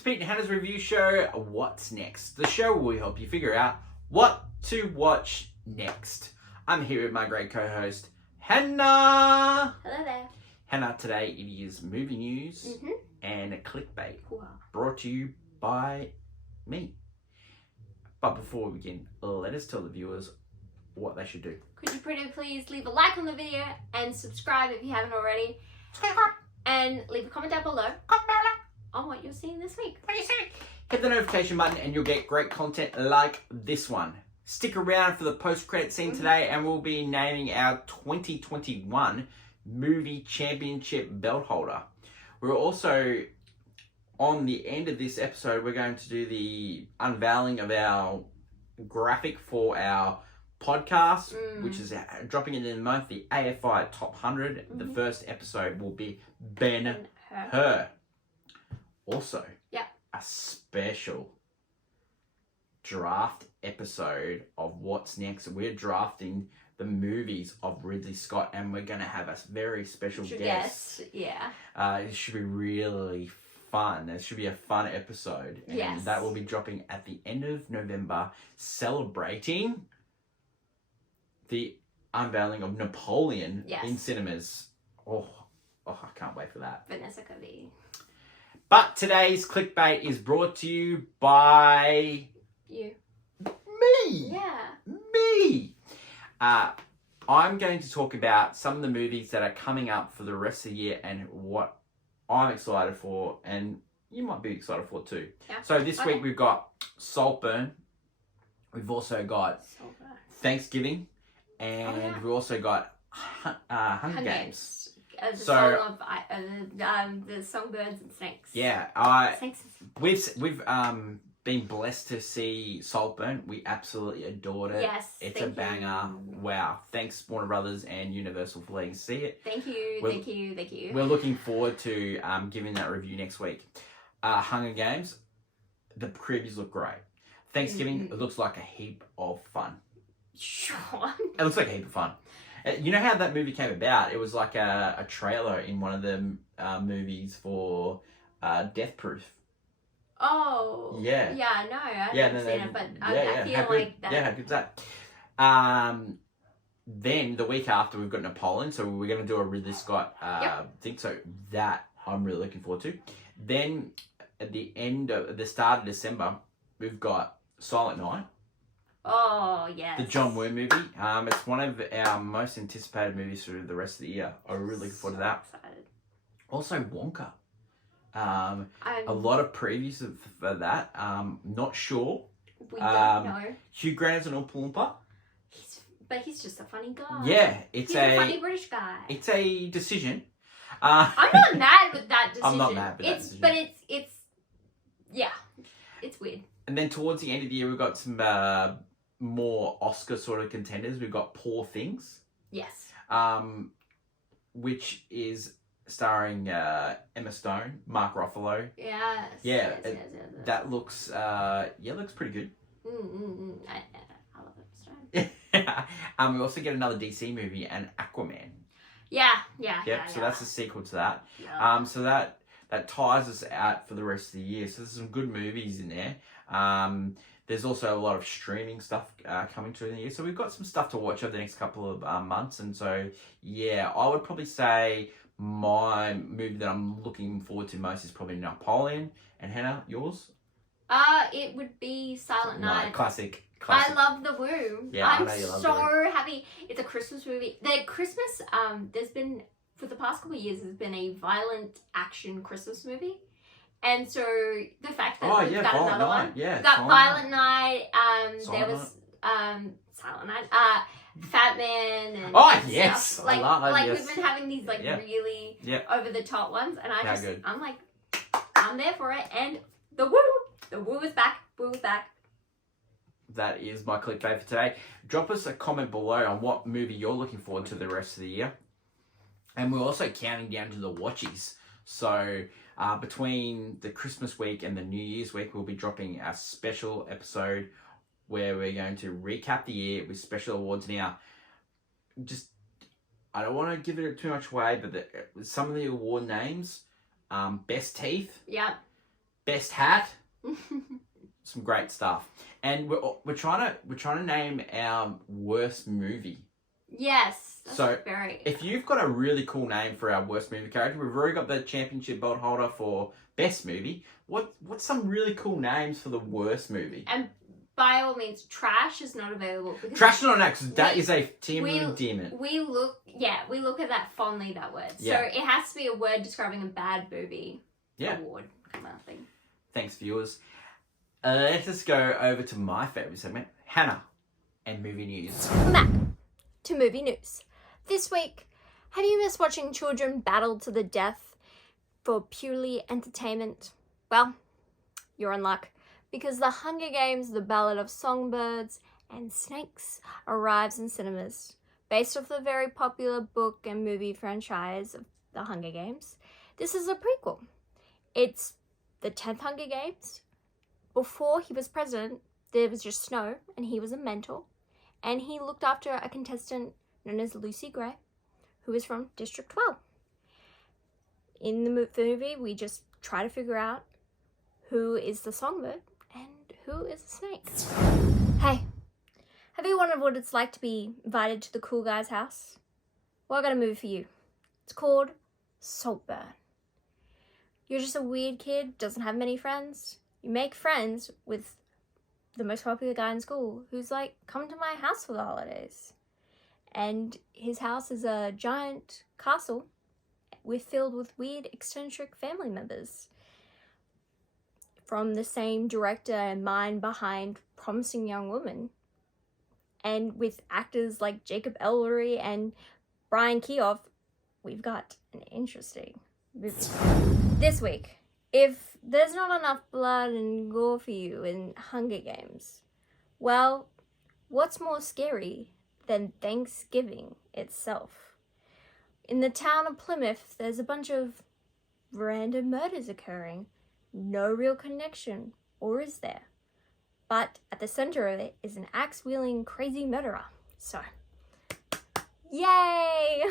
to Pete and Hannah's review show, What's Next? The show will help you figure out what to watch next. I'm here with my great co-host, Hannah. Hello there. Hannah, today it is movie news and a clickbait Wow. brought to you by me. But before we begin, let us tell the viewers what they should do. Could you pretty please leave a like on the video and subscribe if you haven't already? And leave a comment down below on what you're seeing this week. Hit the notification button and you'll get great content like this one. Stick around for the post-credit scene today and we'll be naming our 2021 Movie Championship belt holder. We're also, on the end of this episode, we're going to do the unveiling of our graphic for our podcast, which is dropping in the month, the AFI Top 100. The first episode will be Ben-Hur. Also, a special draft episode of What's Next. We're drafting the movies of Ridley Scott and we're going to have a very special guest. It should be really fun. It should be a fun episode. And that will be dropping at the end of November, celebrating the unveiling of Napoleon in cinemas. Oh, I can't wait for that. Vanessa Covey. But today's clickbait is brought to you by... You. Me! Yeah. Me! I'm going to talk about some of the movies that are coming up for the rest of the year and what I'm excited for, and you might be excited for too. Yeah. So this week we've got Saltburn. We've also got Thanksgiving, and we've also got Hunger Games. The song of the songbirds and snakes. Yeah, we've been blessed to see Saltburn. We absolutely adored it. Yes, it's a banger. Wow! Thanks Warner Brothers and Universal for letting us see it. Thank you. We're looking forward to giving that review next week. Hunger Games, the previews look great. Thanksgiving, it looks like a heap of fun. Sure. It looks like a heap of fun. You know how that movie came about? It was like a trailer in one of the movies for Death Proof. Oh. Yeah. Yeah, no, I haven't seen it, but I feel like that. Yeah, how good's that? Then the week after we've got Napoleon, so we're going to do a Ridley Scott thing, so that I'm really looking forward to. Then at the start of December, we've got Silent Night. Oh, yes. The John Woo movie. It's one of our most anticipated movies for the rest of the year. I'm really looking forward to that. Excited. Also, Wonka. A lot of previews for that. Not sure. We don't know. Hugh Grant is an Oompa Loompa. But he's just a funny guy. Yeah, he's a funny British guy. It's a decision. I'm not mad with that decision. I'm not mad with that decision. But it's weird. And then towards the end of the year, we've got some more Oscar sort of contenders. We've got Poor Things. Yes. Which is starring Emma Stone, Mark Ruffalo. Yes. Yeah. That looks looks pretty good. I love Emma Stone. We also get another DC movie and Aquaman. Yeah. So that's a sequel to that. Yeah. So that ties us out for the rest of the year. So there's some good movies in there. There's also a lot of streaming stuff coming through the year. So we've got some stuff to watch over the next couple of months. And so, I would probably say my movie that I'm looking forward to most is probably Napoleon. And Hannah, yours? It would be Silent Night. Classic. I love The Woo. Yeah, I'm I know you love so happy. It's a Christmas movie. The Christmas, there's been, for the past couple of years, there's been a violent action Christmas movie. And so the fact that we've got another one. Yeah, we've got Violent Night, Silent there was Silent Night, Fat Man and yes. stuff. Like, yes. we've been having these really over the top ones, and I'm like, I'm there for it. And The Woo is back. Woo is back. That is my clickbait for today. Drop us a comment below on what movie you're looking forward to the rest of the year. And we're also counting down to the watchies. So between the Christmas week and the New Year's week, we'll be dropping a special episode where we're going to recap the year with special awards. Now, I don't want to give it too much away, but some of the award names, Best Teeth, Best hat. Some great stuff. And we're trying to name our worst movie. Yes. So if you've got a really cool name for our worst movie character, we've already got the championship belt holder for best movie. What's some really cool names for the worst movie? And by all means, trash is not available. Trash is not an because that is a team endearment. We look at that fondly, that word. So Yeah. it has to be a word describing a bad movie. Yeah. Award kind of thing. Thanks, viewers. Let us go over to my favourite segment, Hannah and movie news. Back to movie news. This week, have you missed watching children battle to the death for purely entertainment? Well, you're in luck, because The Hunger Games, The Ballad of Songbirds and Snakes arrives in cinemas. Based off the very popular book and movie franchise of The Hunger Games, this is a prequel. It's the 10th Hunger Games. Before he was president, there was just Snow, and he was a mentor, and he looked after a contestant known as Lucy Gray, who is from District 12. In the movie, we just try to figure out who is the songbird and who is the snake. Hey, have you wondered what it's like to be invited to the cool guy's house? Well, I got a movie for you. It's called Saltburn. You're just a weird kid, doesn't have many friends. You make friends with the most popular guy in school who's like, come to my house for the holidays. And his house is a giant castle filled with weird eccentric family members from the same director and mind behind Promising Young Woman, and with actors like Jacob Ellery and Brian Keough. We've got an interesting movie. This week, if there's not enough blood and gore for you in Hunger Games, well, what's more scary than Thanksgiving itself? In the town of Plymouth, there's a bunch of random murders occurring. No real connection, or is there? But at the center of it is an axe-wielding crazy murderer. So, yay!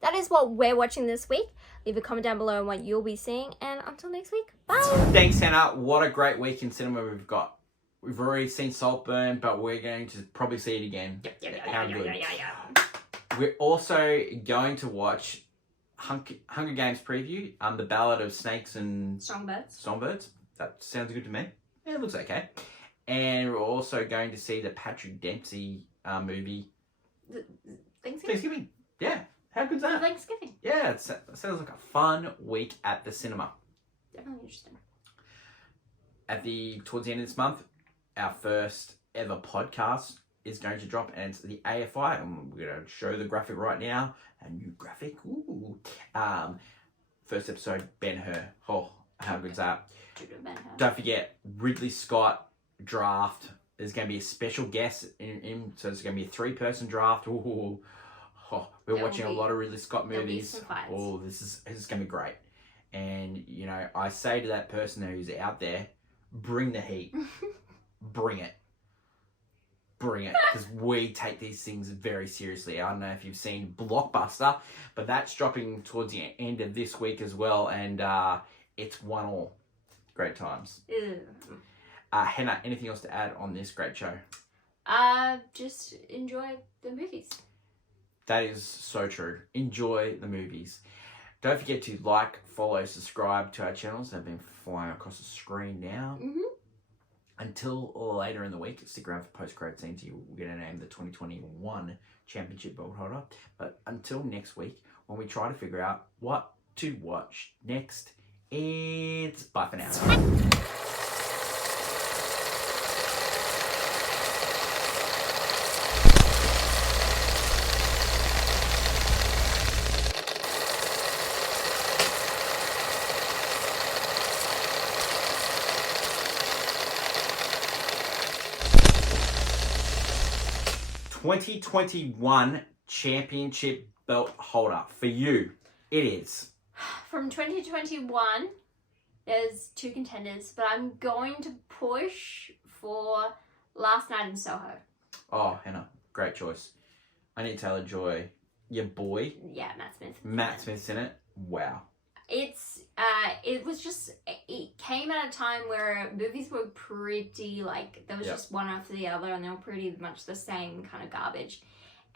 That is what we're watching this week. Leave a comment down below on what you'll be seeing, and until next week, bye! Thanks, Hannah. What a great week in cinema we've got. We've already seen Saltburn, but we're going to probably see it again. How good. We're also going to watch Hunger Games preview, The Ballad of Snakes and Songbirds. That sounds good to me. Yeah, it looks okay. And we're also going to see the Patrick Dempsey movie. Thanksgiving. Yeah. How good's that? Thanksgiving. Yeah, it sounds like a fun week at the cinema. Definitely interesting. Towards the end of this month, our first ever podcast is going to drop, and it's the AFI, and we're going to show the graphic right now. A new graphic. Ooh. First episode, Ben-Hur. Oh, how good's that? Don't forget, Ridley Scott draft. There's going to be a special guest in so it's going to be a 3-person draft. Ooh. Oh, we're watching a lot of Ridley Scott movies. Oh, this is going to be great. And, you know, I say to that person who's out there, bring the heat. Bring it. Bring it. Because we take these things very seriously. I don't know if you've seen Blockbuster, but that's dropping towards the end of this week as well. And it's 1-1. Great times. Hannah, anything else to add on this great show? Just enjoy the movies. That is so true. Enjoy the movies. Don't forget to like, follow, subscribe to our channels. They've been flying across the screen now. Mm-hmm. Until later in the week, stick around for post-credit scenes. You're going to name the 2021 championship belt holder. But until next week, when we try to figure out what to watch next, it's bye for now. 2021 championship belt holder. For you, it is. From 2021, there's 2 contenders, but I'm going to push for Last Night in Soho. Oh, Hannah, great choice. Anya Taylor-Joy, your boy. Yeah, Matt Smith. Matt Smith's in it. Wow. It was just, it came at a time where movies were pretty, like, there was just one after the other, and they were pretty much the same kind of garbage.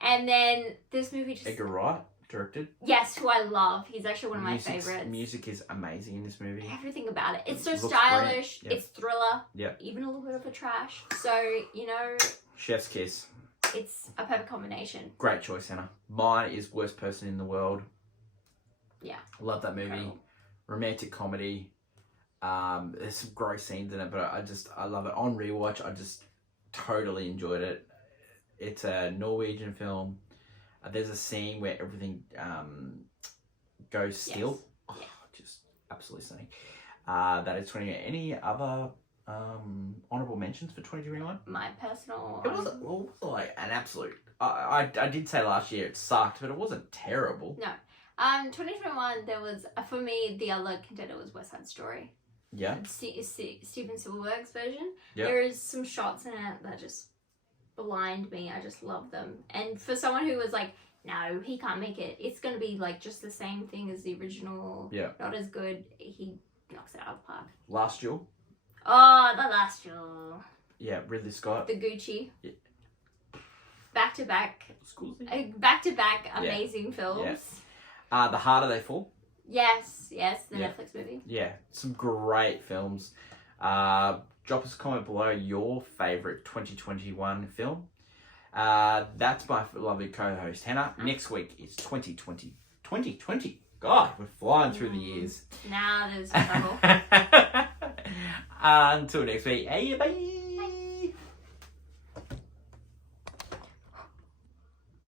And then this movie just... Edgar Wright directed. Yes, who I love. He's actually one of my favorites. Music is amazing in this movie. Everything about it. It's so Looks stylish. great. Yep. It's thriller. Yep. Even a little bit of a trash. So, you know... Chef's kiss. It's a perfect combination. Great choice, Hannah. Mine is Worst Person in the World. Yeah. Love that movie. Incredible. Romantic comedy. There's some gross scenes in it, but I love it. On rewatch, I just totally enjoyed it. It's a Norwegian film. There's a scene where everything goes still. Yes. Oh, just absolutely stunning. That is 20. Any other honorable mentions for 2021? My personal... It wasn't like an absolute... I did say last year it sucked, but it wasn't terrible. No. 2021, there was, for me, the other contender was West Side Story. Yeah. Steven Spielberg's version. Yep. There is some shots in it that just blind me. I just love them. And for someone who was like, no, he can't make it, it's going to be like just the same thing as the original. Yeah. Not as good. He knocks it out of the park. Last Duel. Oh, The Last Duel. Yeah, Ridley Scott. The Gucci. Yeah. Back to back Yeah. amazing films. Yeah. The Harder They Fall. Yes, the Yeah. Netflix movie. Yeah, some great films. Drop us a comment below your favourite 2021 film. That's my lovely co-host, Hannah. Next week is 2020. 2020. God, we're flying through the years. Now there's trouble. Until next week. Hey, bye.